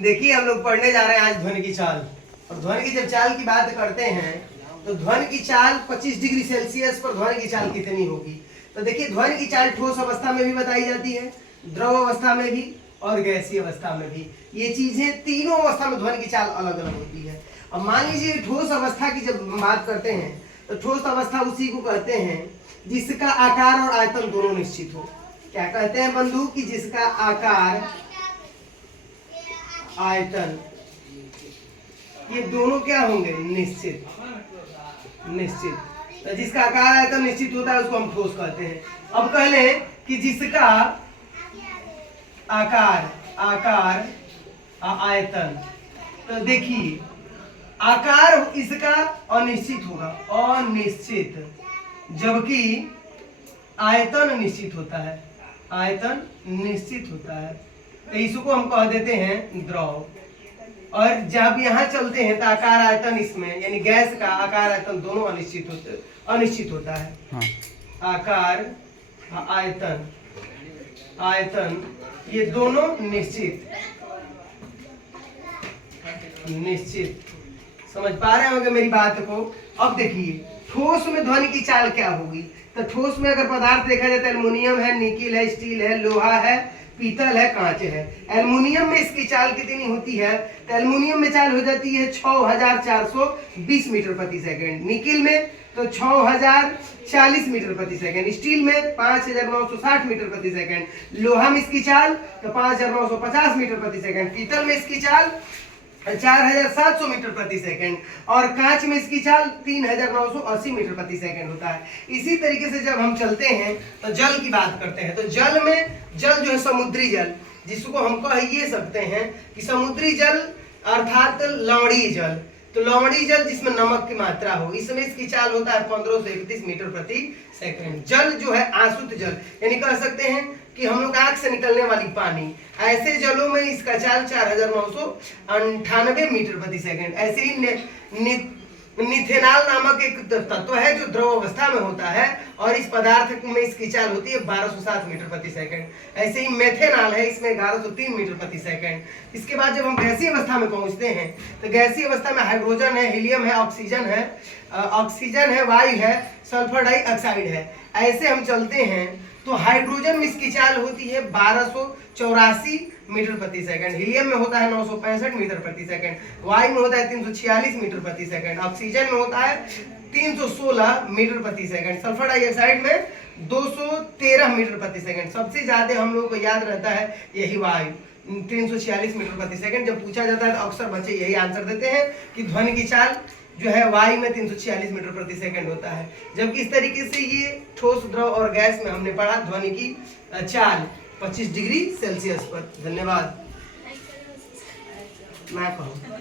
देखिए हम लोग पढ़ने जा रहे हैं आज ध्वनि की चाल। और ध्वनि की जब चाल की बात करते हैं तो ध्वनि की चाल 25 डिग्री सेल्सियस पर ध्वनि की चाल कितनी होगी। तो देखिए ध्वनि की चाल ठोस अवस्था में भी बताई जाती है, द्रव अवस्था में भी और गैसीय अवस्था में भी। ये चीजें तीनों अवस्था में ध्वनि की चाल अलग अलग होती है। अब मान लीजिए ठोस अवस्था की जब बात करते हैं तो ठोस अवस्था उसी को कहते हैं जिसका आकार और आयतन दोनों निश्चित हो। क्या कहते हैं बंधु? कि जिसका आकार आयतन ये दोनों क्या होंगे? निश्चित। तो जिसका आकार आयतन निश्चित होता है उसको हम ठोस कहते हैं। अब कह लें कि जिसका आकार आयतन, तो देखिए आकार इसका अनिश्चित होगा, अनिश्चित, जबकि आयतन निश्चित होता है, आयतन निश्चित होता है। तो इसको हम कह देते हैं द्रव। और जब यहाँ चलते हैं तो आकार आयतन इसमें यानी गैस का आकार आयतन दोनों अनिश्चित होता है। हाँ। आकार आयतन ये दोनों निश्चित। समझ पा रहे होंगे मेरी बात को। अब देखिए ठोस में ध्वनि की चाल क्या होगी। तो ठोस में अगर पदार्थ देखा जाए तो एल्युमिनियम है, निकिल है, स्टील है, लोहा है, पीतल है, कांच है। एल्युमिनियम में इसकी चाल कितनी होती है? तो एल्युमिनियम में चाल हो जाती है 6420 मीटर प्रति सेकंड, निकिल में तो 6040 मीटर प्रति सेकंड, स्टील में 5960 मीटर प्रति सेकंड, लोहा में इसकी चाल तो 5950 मीटर प्रति सेकंड, पीतल में इसकी चाल 4700 मीटर प्रति सेकंड और कांच में इसकी चाल 3980 मीटर प्रति सेकंड होता है। इसी तरीके से जब हम चलते हैं तो जल की बात करते हैं तो जल जो है समुद्री जल, जिसको हम कह ये सकते हैं कि समुद्री जल अर्थात लवणीय जल। तो लवणीय जल जिसमें नमक की मात्रा हो, इसमें इसकी चाल होता है 1531 मीटर प्रति सेकंड। जल जो है आसुत जल यानी कह सकते हैं कि हम लोग आंख से निकलने वाली पानी, ऐसे जलों में इसका चाल 4998 मीटर प्रति सेकंड। ऐसे ही निथेनॉल नामक एक तत्व है जो द्रव अवस्था में होता है और इस पदार्थ में इसकी चाल होती है 1207 मीटर प्रति सेकंड। ऐसे ही मेथेनॉल है, इसमें 1103 मीटर प्रति सेकंड। इसके बाद जब हम गैसीय अवस्था में पहुंचते हैं तो गैसीय अवस्था में हाइड्रोजन है, हीलियम है, ऑक्सीजन है, वायु है, सल्फर डाइऑक्साइड है। ऐसे हम चलते हैं तो हाइड्रोजन में इसकी चाल होती है 1284 मीटर प्रति सेकंड, हीलियम में होता है 965 मीटर प्रति सेकंड, वायु में होता है 346 मीटर प्रति सेकंड, ऑक्सीजन में होता है 316 मीटर प्रति सेकंड, सल्फर डाइऑक्साइड में 213 मीटर प्रति सेकंड। सबसे ज्यादा हम लोगों को याद रहता है यही वायु 346 मीटर प्रति सेकंड। जब पूछा जाता है तो अक्सर बच्चे यही आंसर देते हैं कि ध्वनि की चाल जो है वायु में 346 मीटर प्रति सेकंड होता है। जबकि इस तरीके से ये ठोस, द्रव और गैस में हमने पढ़ा ध्वनि की चाल 25 डिग्री सेल्सियस पर। धन्यवाद। मैं कहूँ